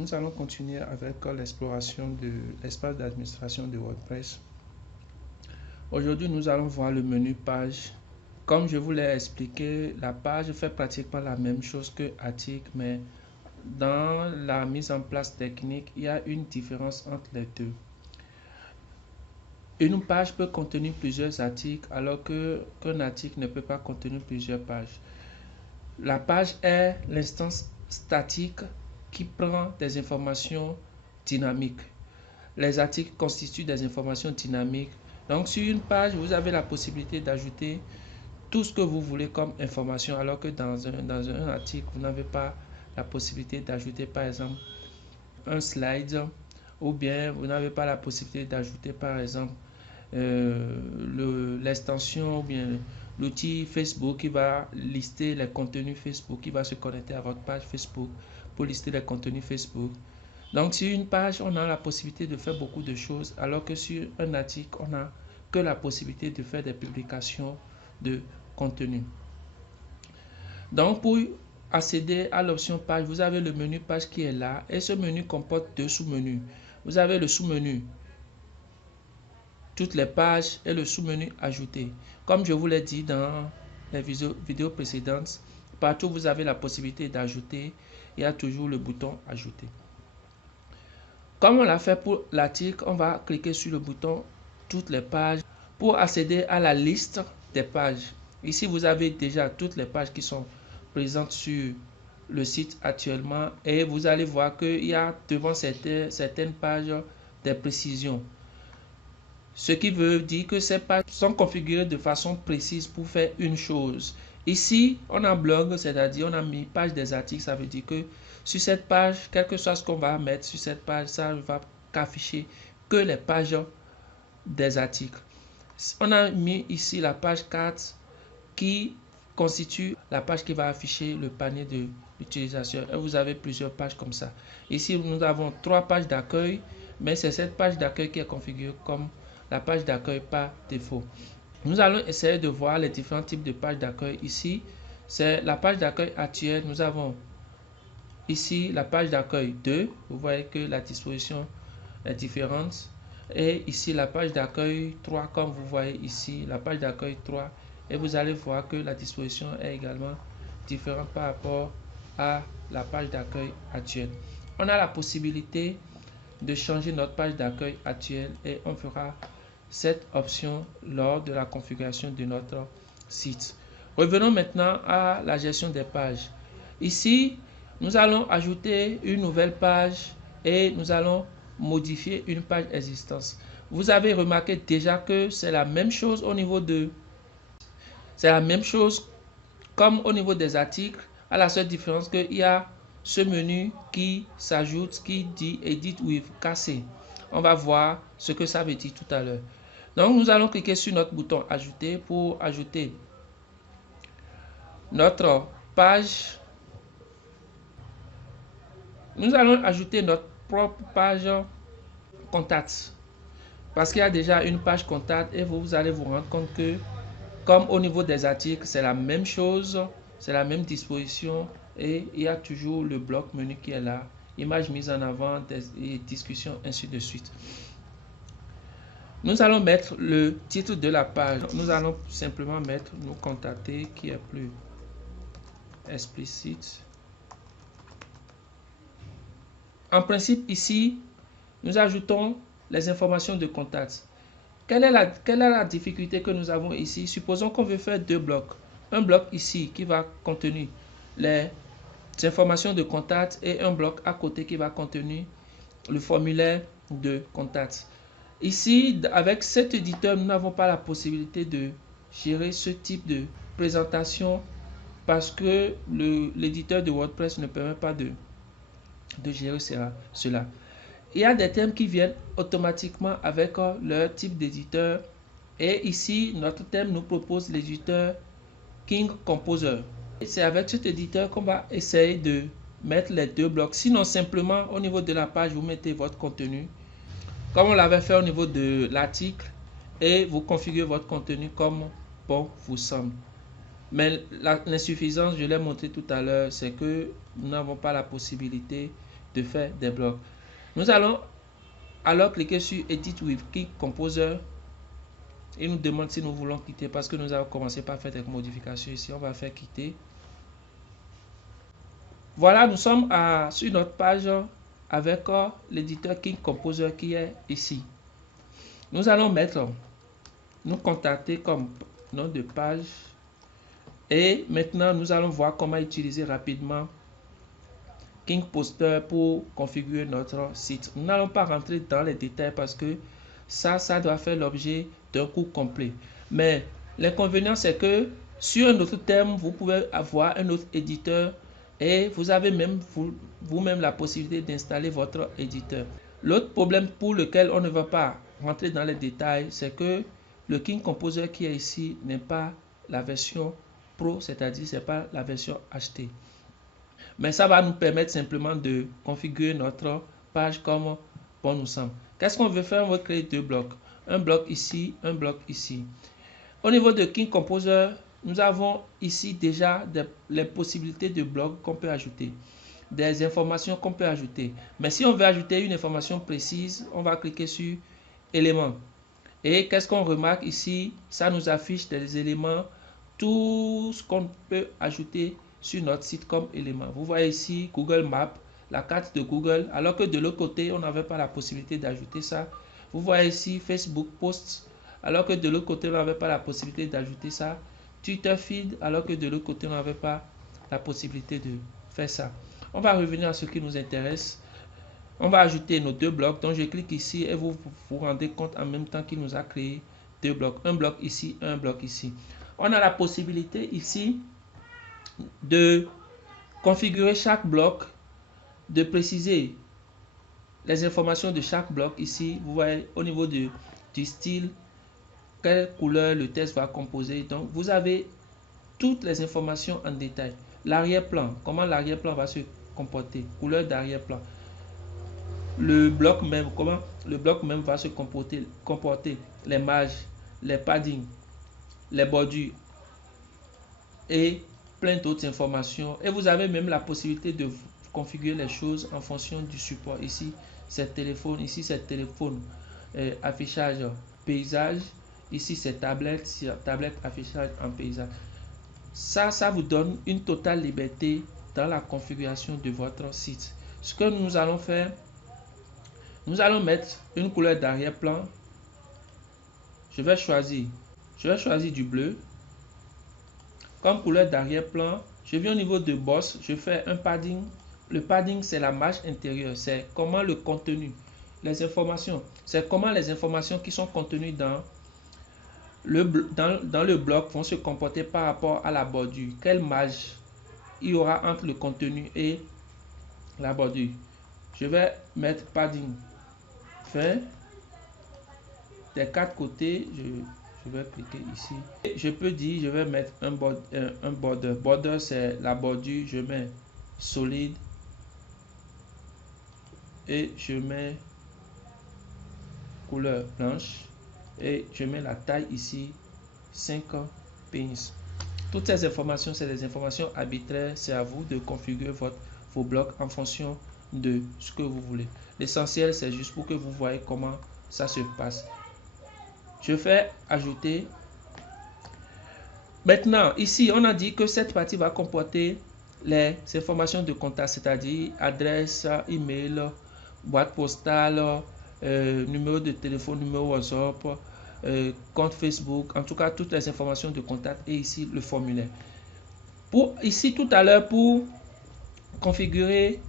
Nous allons continuer avec l'exploration de l'espace d'administration de WordPress. Aujourd'hui, nous allons voir le menu page. Comme je vous l'ai expliqué, la page fait pratiquement la même chose que article, mais dans la mise en place technique, il y a une différence entre les deux. Une page peut contenir plusieurs articles alors qu'un article ne peut pas contenir plusieurs pages. La page est l'instance statique qui prend des informations dynamiques. Les articles constituent des informations dynamiques. Donc sur une page, vous avez la possibilité d'ajouter tout ce que vous voulez comme information, alors que dans un article, vous n'avez pas la possibilité d'ajouter par exemple un slide, ou bien vous n'avez pas la possibilité d'ajouter par exemple l'extension ou bien l'outil Facebook qui va lister les contenus Facebook, qui va se connecter à votre page Facebook pour lister les contenus Facebook. Donc sur une page, on a la possibilité de faire beaucoup de choses, alors que sur un article, on n'a que la possibilité de faire des publications de contenu. Donc pour accéder à l'option page, vous avez le menu page qui est là, et ce menu comporte deux sous-menus. Vous avez le sous-menu toutes les pages et le sous-menu ajouter. Comme je vous l'ai dit dans les vidéos précédentes, partout où vous avez la possibilité d'ajouter, il y a toujours le bouton ajouter. Comme on l'a fait pour l'article, on va cliquer sur le bouton toutes les pages pour accéder à la liste des pages. Ici, vous avez déjà toutes les pages qui sont présentes sur le site actuellement, et vous allez voir qu'il y a devant certaines pages des précisions. Ce qui veut dire que ces pages sont configurées de façon précise pour faire une chose. Ici, on a blog, c'est-à-dire on a mis page des articles. Ça veut dire que sur cette page, quel que soit ce qu'on va mettre sur cette page, ça ne va qu'afficher que les pages des articles. On a mis ici la page 4 qui constitue la page qui va afficher le panier de l'utilisateur. Et vous avez plusieurs pages comme ça. Ici, nous avons 3 pages d'accueil, mais c'est cette page d'accueil qui est configurée comme la page d'accueil par défaut. Nous allons essayer de voir les différents types de pages d'accueil. Ici, c'est la page d'accueil actuelle. Nous avons ici la page d'accueil 2. Vous voyez que la disposition est différente. Et ici, la page d'accueil 3, comme vous voyez ici, la page d'accueil 3. Et vous allez voir que la disposition est également différente par rapport à la page d'accueil actuelle. On a la possibilité de changer notre page d'accueil actuelle, et on fera cette option lors de la configuration de notre site. Revenons maintenant à la gestion des pages. Ici, nous allons ajouter une nouvelle page et nous allons modifier une page existante. Vous avez remarqué déjà que c'est la même chose au niveau comme au niveau des articles, à la seule différence qu'il y a ce menu qui s'ajoute, qui dit Edit with KC. On va voir ce que ça veut dire tout à l'heure. Donc nous allons cliquer sur notre bouton ajouter pour ajouter notre page. Nous allons ajouter notre propre page contact, parce qu'il y a déjà une page contact, et vous allez vous rendre compte que comme au niveau des articles, c'est la même chose, c'est la même disposition, et il y a toujours le bloc menu qui est là, image mise en avant, des discussions, ainsi de suite. Nous allons mettre le titre de la page. Nous allons simplement mettre nous contacter, qui est plus explicite. En principe, ici, nous ajoutons les informations de contact. Quelle est la difficulté que nous avons ici? Supposons qu'on veut faire deux blocs. Un bloc ici qui va contenir les informations de contact, et un bloc à côté qui va contenir le formulaire de contact. Ici, avec cet éditeur, nous n'avons pas la possibilité de gérer ce type de présentation, parce que l'éditeur de WordPress ne permet pas de gérer cela. Il y a des thèmes qui viennent automatiquement avec leur type d'éditeur, et ici, notre thème nous propose l'éditeur King Composer. C'est avec cet éditeur qu'on va essayer de mettre les deux blocs. Sinon, simplement, au niveau de la page, vous mettez votre contenu, comme on l'avait fait au niveau de l'article, et vous configurez votre contenu comme bon vous semble. Mais l'insuffisance, je l'ai montré tout à l'heure, c'est que nous n'avons pas la possibilité de faire des blocs. Nous allons alors cliquer sur Edit with King Composer. Il nous demande si nous voulons quitter parce que nous avons commencé par faire des modifications ici. On va faire quitter. Voilà, nous sommes sur notre page avec l'éditeur King Composer qui est ici. Nous allons nous contacter comme nom de page. Et maintenant, nous allons voir comment utiliser rapidement King Poster pour configurer notre site. Nous n'allons pas rentrer dans les détails parce que ça doit faire l'objet d'un cours complet. Mais l'inconvénient, c'est que sur un autre thème, vous pouvez avoir un autre éditeur et vous avez même vous-même la possibilité d'installer votre éditeur. L'autre problème pour lequel on ne va pas rentrer dans les détails, c'est que le King Composer qui est ici n'est pas la version Pro, c'est-à-dire c'est pas la version achetée. Mais ça va nous permettre simplement de configurer notre page comme bon nous semble. Qu'est-ce qu'on veut faire? On veut créer deux blocs. Un bloc ici, un bloc ici. Au niveau de King Composer, nous avons ici déjà les possibilités de blocs qu'on peut ajouter. Des informations qu'on peut ajouter. Mais si on veut ajouter une information précise, on va cliquer sur éléments. Et qu'est-ce qu'on remarque ici? Ça nous affiche des éléments, tout ce qu'on peut ajouter sur notre site comme élément. Vous voyez ici Google Maps, la carte de Google, alors que de l'autre côté, on n'avait pas la possibilité d'ajouter ça. Vous voyez ici Facebook Posts, alors que de l'autre côté, on n'avait pas la possibilité d'ajouter ça. Twitter Feed, alors que de l'autre côté, on n'avait pas la possibilité de faire ça. On va revenir à ce qui nous intéresse. On va ajouter nos deux blocs. Donc, je clique ici et vous vous rendez compte en même temps qu'il nous a créé deux blocs. Un bloc ici, un bloc ici. On a la possibilité ici de configurer chaque bloc, de préciser les informations de chaque bloc. Ici, vous voyez au niveau du style, quelle couleur le texte va composer. Donc, vous avez toutes les informations en détail. L'arrière-plan, comment l'arrière-plan va se comporter, couleur d'arrière-plan. Le bloc même, comment le bloc même va se comporter, les marges, les paddings, les bordures et plein d'autres informations. Et vous avez même la possibilité de configurer les choses en fonction du support. Ici, c'est téléphone, ici c'est téléphone, affichage paysage, ici c'est tablette, affichage en paysage. Ça vous donne une totale liberté dans la configuration de votre site. Ce que nous allons faire, nous allons mettre une couleur d'arrière-plan. Je vais choisir du bleu. Comme couleur d'arrière-plan, je viens au niveau de boss, je fais un padding. Le padding, c'est la marge intérieure. C'est comment le contenu, les informations, c'est comment les informations qui sont contenues dans le bloc vont se comporter par rapport à la bordure. Quelle marge il y aura entre le contenu et la bordure. Je vais mettre padding fin des quatre côtés. Je vais cliquer ici. Je peux dire, je vais mettre un border. Border, c'est la bordure. Je mets solide et je mets couleur blanche et je mets la taille ici 5 pins. Toutes ces informations, c'est des informations arbitraires. C'est à vous de configurer vos blocs en fonction de ce que vous voulez. L'essentiel, c'est juste pour que vous voyez comment ça se passe. Je fais ajouter. Maintenant, ici, on a dit que cette partie va comporter les informations de contact, c'est-à-dire adresse, email, boîte postale, numéro de téléphone, numéro WhatsApp, compte Facebook, en tout cas toutes les informations de contact et ici le formulaire. Ici tout à l'heure, pour configurer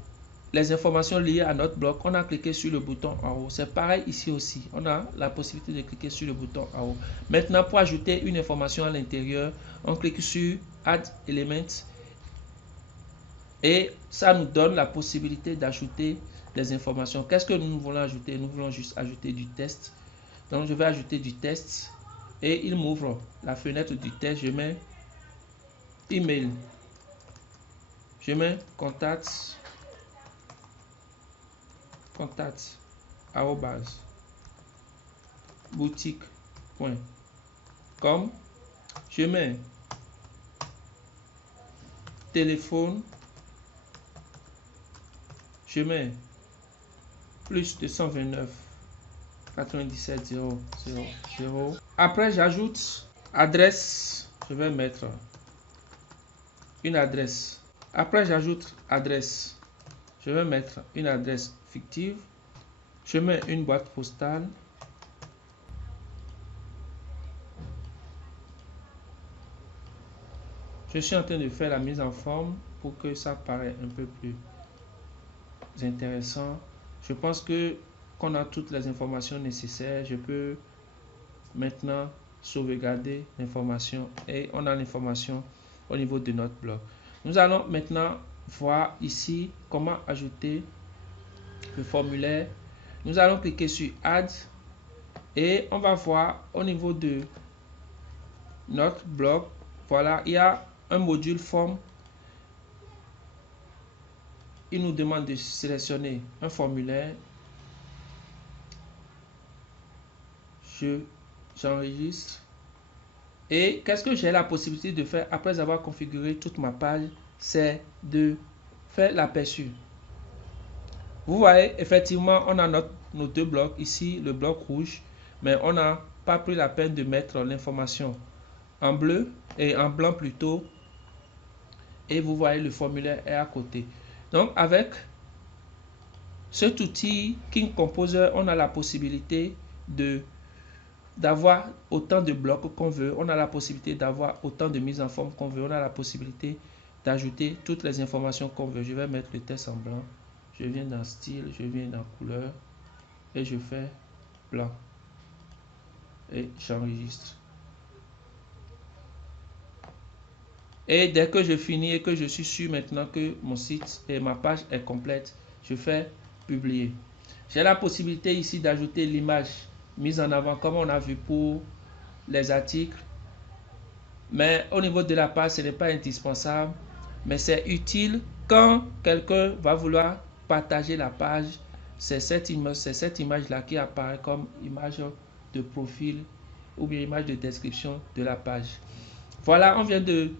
les informations liées à notre bloc, on a cliqué sur le bouton en haut. C'est pareil ici aussi, on a la possibilité de cliquer sur le bouton en haut. Maintenant, pour ajouter une information à l'intérieur, on clique sur Add Element et ça nous donne la possibilité d'ajouter des informations. Qu'est-ce que nous voulons ajouter? Nous voulons juste ajouter du texte. Donc je vais ajouter du texte et il m'ouvre la fenêtre du texte. Je mets email, je mets contact boutique.com, je mets téléphone, je mets plus 229 97 0 0 0. Après, j'ajoute adresse. Je vais mettre une adresse. Après, j'ajoute adresse. Je vais mettre une adresse fictive. Je mets une boîte postale. Je suis en train de faire la mise en forme pour que ça paraisse un peu plus intéressant. Je pense que qu'on a toutes les informations nécessaires. Je peux maintenant sauvegarder l'information et on a l'information au niveau de notre blog. Nous allons maintenant voir ici comment ajouter le formulaire. Nous allons cliquer sur Add et on va voir au niveau de notre blog. Voilà, il y a un module forme. Il nous demande de sélectionner un formulaire. J'enregistre. Et qu'est-ce que j'ai la possibilité de faire après avoir configuré toute ma page? C'est de faire l'aperçu. Vous voyez, effectivement, on a nos deux blocs. Ici, le bloc rouge, mais on n'a pas pris la peine de mettre l'information en bleu et en blanc plutôt. Et vous voyez, le formulaire est à côté. Donc, avec cet outil King Composer, on a la possibilité d'avoir autant de blocs qu'on veut. On a la possibilité d'avoir autant de mise en forme qu'on veut. On a la possibilité d'ajouter toutes les informations qu'on veut. Je vais mettre le texte en blanc. Je viens dans style, je viens dans couleur et je fais blanc. Et j'enregistre. Et dès que je finis et que je suis sûr maintenant que mon site et ma page est complète, je fais publier. J'ai la possibilité ici d'ajouter l'image mise en avant comme on a vu pour les articles. Mais au niveau de la page, ce n'est pas indispensable. Mais c'est utile quand quelqu'un va vouloir partager la page. C'est cette image-là qui apparaît comme image de profil ou bien image de description de la page. Voilà, on vient de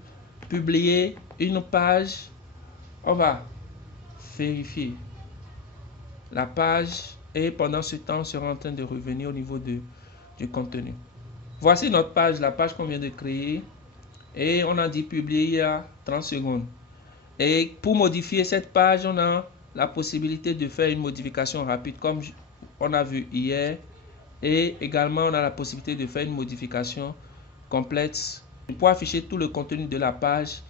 publier une page. On va vérifier la page et pendant ce temps, on sera en train de revenir au niveau du contenu. Voici notre page, la page qu'on vient de créer. Et on a dit publier il y a 30 secondes. Et pour modifier cette page, on a la possibilité de faire une modification rapide comme on a vu hier. Et également, on a la possibilité de faire une modification complète pour afficher tout le contenu de la page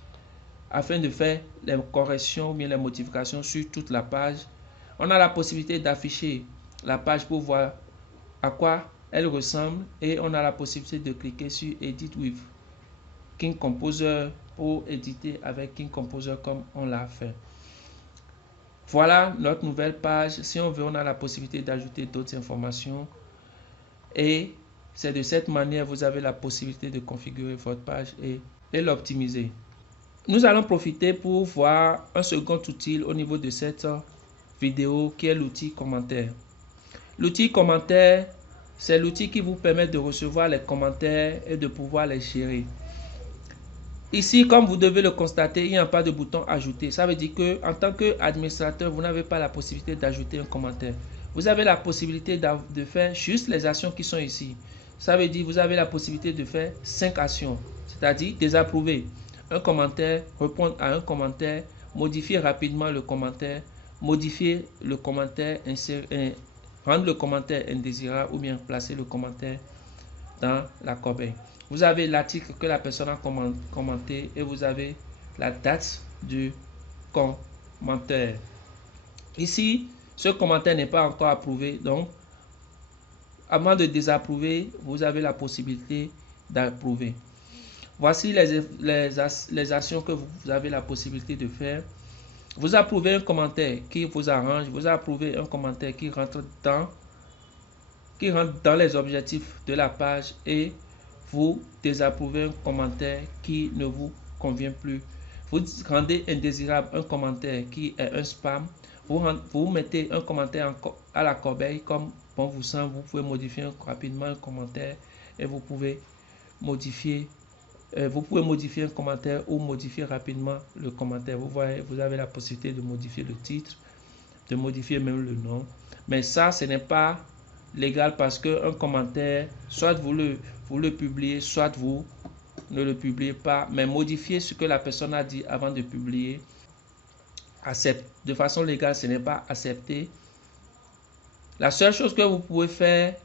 afin de faire les corrections ou bien les modifications sur toute la page. On a la possibilité d'afficher la page pour voir à quoi elle ressemble et on a la possibilité de cliquer sur Edit with King Composer pour éditer avec King Composer comme on l'a fait. Voilà notre nouvelle page. Si on veut, on a la possibilité d'ajouter d'autres informations. Et c'est de cette manière vous avez la possibilité de configurer votre page et l'optimiser. Nous allons profiter pour voir un second outil au niveau de cette vidéo qui est l'outil commentaire. L'outil commentaire, c'est l'outil qui vous permet de recevoir les commentaires et de pouvoir les gérer. Ici, comme vous devez le constater, il n'y a pas de bouton ajouter. Ça veut dire que en tant qu'administrateur, vous n'avez pas la possibilité d'ajouter un commentaire. Vous avez la possibilité de faire juste les actions qui sont ici. Ça veut dire que vous avez la possibilité de faire 5 actions, c'est-à-dire désapprouver un commentaire, répondre à un commentaire, modifier rapidement le commentaire, modifier le commentaire, rendre le commentaire indésirable ou bien placer le commentaire dans la corbeille. Vous avez l'article que la personne a commenté et vous avez la date du commentaire. Ici, ce commentaire n'est pas encore approuvé, donc avant de désapprouver, vous avez la possibilité d'approuver. Voici les actions que vous avez la possibilité de faire. Vous approuvez un commentaire qui vous arrange, vous approuvez un commentaire qui rentre dans les objectifs de la page et vous désapprouvez un commentaire qui ne vous convient plus. Vous rendez indésirable un commentaire qui est un spam. Vous mettez un commentaire à la corbeille comme bon vous semble. Vous pouvez modifier rapidement un commentaire et vous pouvez modifier un commentaire ou modifier rapidement le commentaire. Vous voyez, vous avez la possibilité de modifier le titre, de modifier même le nom. Mais ça, ce n'est pas légal parce qu'un commentaire, soit vous le publiez, soit vous ne le publiez pas. Mais modifier ce que la personne a dit avant de publier, de façon légale, ce n'est pas accepté. La seule chose que vous pouvez faire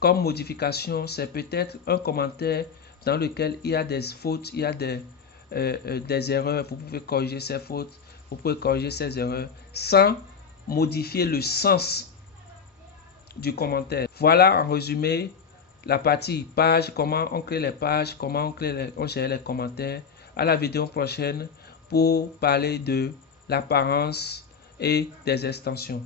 comme modification, c'est peut-être un commentaire dans lequel il y a des fautes, il y a des erreurs. Vous pouvez corriger ces fautes, vous pouvez corriger ces erreurs sans modifier le sens du commentaire. Voilà en résumé la partie page, comment on crée les pages, comment on gère les commentaires. À la vidéo prochaine pour parler de l'apparence et des extensions.